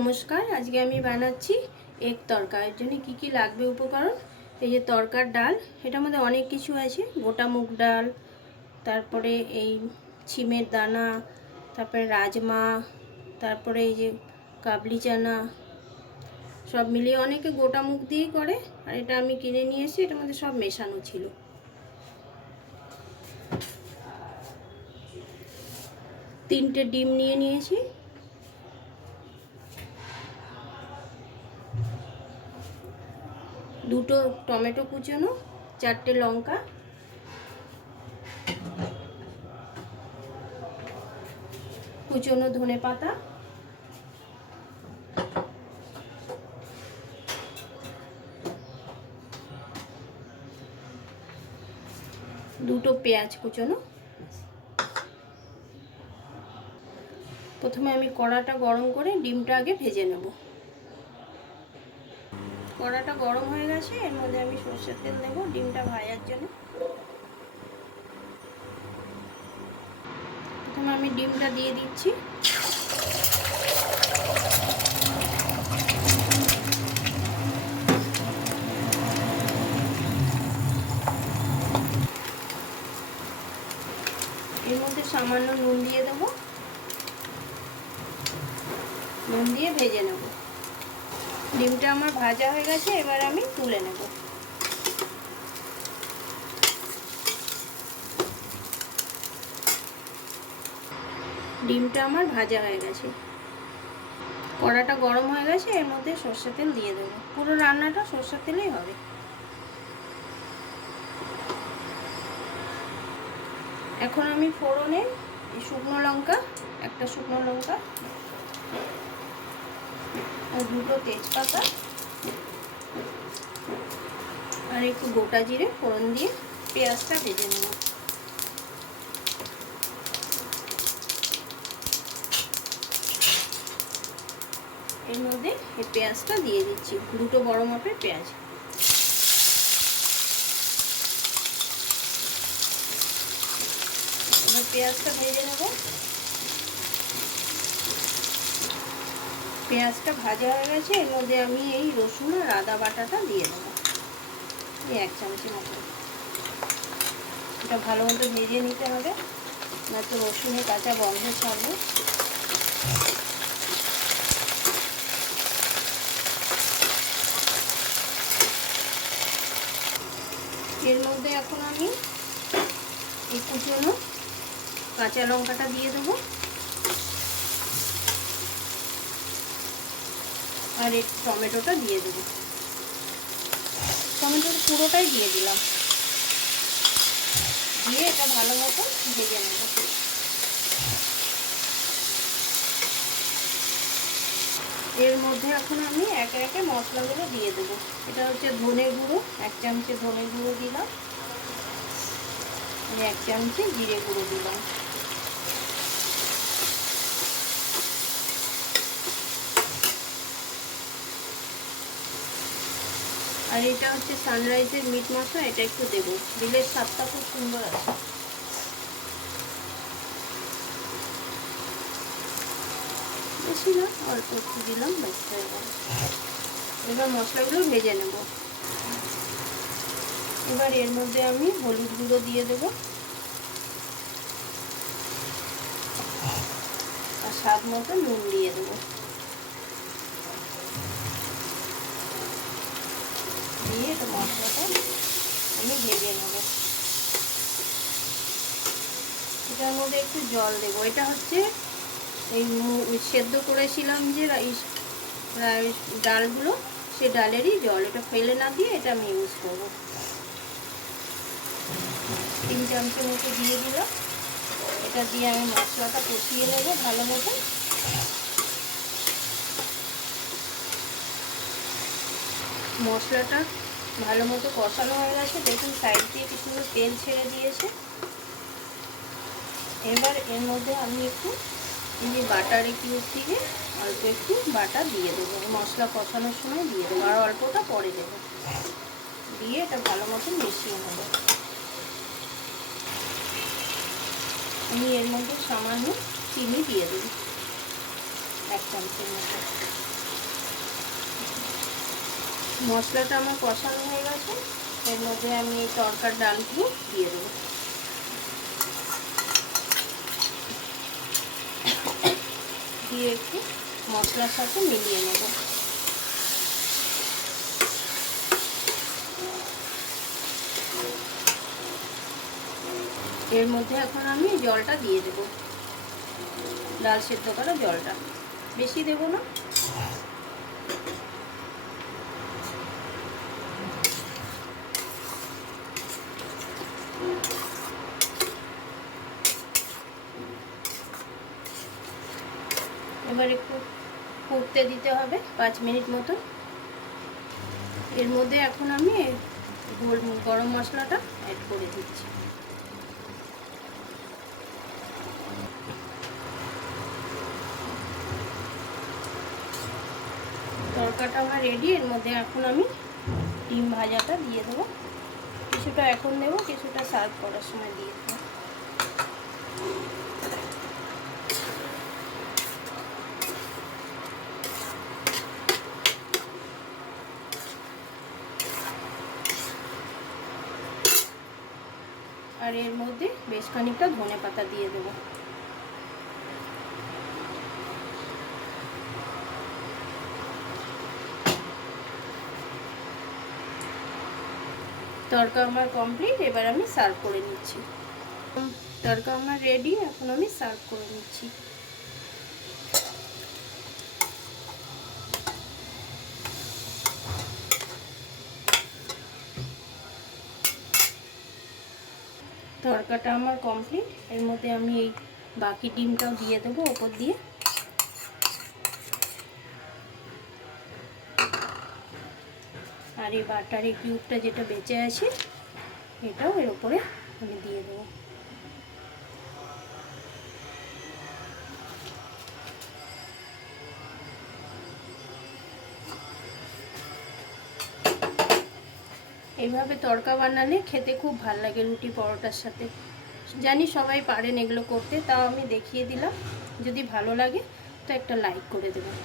নমস্কার। আজকে আমি বানাচ্ছি এগ তরকা। এর জন্য কী কী লাগবে উপকরণ, এই যে তরকার ডাল, এটার মধ্যে অনেক কিছু আছে। গোটা মুগ ডাল, তারপরে এই ছিমের দানা, তারপরে রাজমা, তারপরে এই যে কাবলি চানা, সব মিলিয়ে অনেকে গোটা মুগ দিয়েই করে, আর এটা আমি কিনে নিয়ে এসেছি। এটার মধ্যে সব মেশানো ছিল। তিনটে ডিম নিয়ে নিয়েছি, দুটো টমেটো কুচোনো, চারটে লঙ্কা, কুচোনো ধনে পাতা, দুটো পেঁয়াজ কুচোনো। প্রথমে আমি কড়াটা গরম করে ডিমটা আগে ভেজে নেব। কড়াটা গরম হয়ে গেছে, এর মধ্যে আমি সরষের তেল দেব ডিমটা ভাজার জন্য। প্রথমে আমি ডিমটা দিয়ে দিচ্ছি। এর মধ্যে সামান্য নুন দিয়ে দেবো, নুন দিয়ে ভেজে নেব। ডিমটা আমার ভাজা হয়ে গেছে, এবার আমি তুলে নেব। ডিমটা আমার ভাজা হয়ে গেছে, কড়াটা গরম হয়ে গেছে, এর মধ্যে সরষের তেল দিয়ে দেবো। পুরো রান্নাটা সরষের তেলেই হবে। এখন আমি ফোড়নে শুকনো লঙ্কা, একটা শুকনো লঙ্কা আর দুটো তেজপাতা আর একটু গোটা জিরে ফোড়ন দিয়ে পেঁয়াজটা ভেজে নেব। এর মধ্যে এই পেঁয়াজটা দিয়ে দিচ্ছি, দুটো বড় মাপের পেঁয়াজ। এবার পেঁয়াজটা ভেজে নেব। পেঁয়াজটা ভাজা হয়ে গেছে, এর মধ্যে আমি এই রসুন আর আদা বাটাটা দিয়ে দেবো, এই 1 চামচের মতো। এটা ভালো মতো ভেজে নিতে হবে, না তো রসুনের কাঁচা গন্ধ ছাড়বে। এর মধ্যে এখন আমি এই কুচনো কাঁচা লঙ্কাটা দিয়ে দেবো, আর এই টমেটোটা দিয়ে দেবো। টমেটোটা পুরোটাই দিয়ে দিলাম, দিয়ে এটা ভালো মতো ভেজে নেব। এর মধ্যে এখন আমি একে একে মশলাগুলো দিয়ে দেবো। এটা হচ্ছে ধনে গুঁড়ো, 1 চামচে ধনে গুঁড়ো দিলাম, 1 চামচে জিরে গুঁড়ো দিলাম, আর এটা হচ্ছে সানরাইজের মিট মশলা, এটা একটু দেবো, দিলে স্বাদটা খুব সুন্দর আছে। বেশি না, অল্প একটু দিলাম, ব্যাস হয়ে গেল। এবার মশলাগুলো ভেজে নেব। এবার এর মধ্যে আমি হলুদ গুঁড়ো দিয়ে দেবো, আর স্বাদ মতো নুন দিয়ে দেবো। দিয়ে এটা মশলাটা আমি ভেজে নেব। এটার মধ্যে একটু জল দেবো। এটা হচ্ছে এই সেদ্ধ করেছিলাম যে ডালগুলো, সে ডালেরই জল, এটা ফেলে না দিয়ে এটা আমি ইউজ করবো। 3 চামচের মতো দিয়ে দিলাম। এটা দিয়ে আমি মশলাটা কষিয়ে নেব ভালো মতো। মশলাটা ভালো মতো কষানো হয়ে গেছে, দেখুন সাইড দিয়ে কি সুন্দর তেল ছেড়ে দিয়েছে। এবার এর মধ্যে আমি একটু এই যে বাটার কিউব থেকে অল্প একটু বাটা দিয়ে দেবো, মশলা কষানোর সময় দিয়ে দেবো, আর অল্পটা পরে দেবো। দিয়ে এটা ভালো মতো মিশিয়ে নেব। আমি এর মধ্যে সামান্য চিনি দিয়ে দেবো, 1 চামচের মতো। মশলাটা আমার কষানো হয়ে গেছে, এর মধ্যে আমি এই তরকার ডালগুলো দিয়ে দেবো। দিয়ে একটু মশলার সাথে মিলিয়ে নেব। এর মধ্যে এখন আমি জলটা দিয়ে দেব, ডাল সেদ্ধ করা জলটা, বেশি দেব না। এবার একটু ফুটতে দিতে হবে 5 মিনিট মতো। এর মধ্যে এখন আমি গরম মশলাটা অ্যাড করে দিচ্ছি। তরকাটা আমার রেডি। এর মধ্যে এখন আমি ডিম ভাজাটা দিয়ে দেবো, কিছুটা এখন দেবো, কিছুটা সার্ভ করার সময় দিয়ে দেবো। আর এর মধ্যে বেশ খানিকটা ধনেপাতা দিয়ে দেবো। তরকা আমার কমপ্লিট, এবার আমি সার্ভ করে নিচ্ছি। তরকা আমার রেডি, এখন আমি সার্ভ করে নিচ্ছি। তরকাটা আমার কমপ্লিট। এর মধ্যে আমি এই বাকি ডিমটাও দিয়ে দেবো ওপর দিয়ে। আর এই বাটারের কিউবটা যেটা বেঁচে আছে এটাও এর উপরে আমি দিয়ে দেবো। এইভাবে তড়কা বানালে খেতে খুব ভালো লাগে রুটি পরোটার সাথে। জানি সবাই পারেন এগুলো করতে, তাও আমি দেখিয়ে দিলাম। যদি ভালো লাগে তো একটা লাইক করে দেবেন।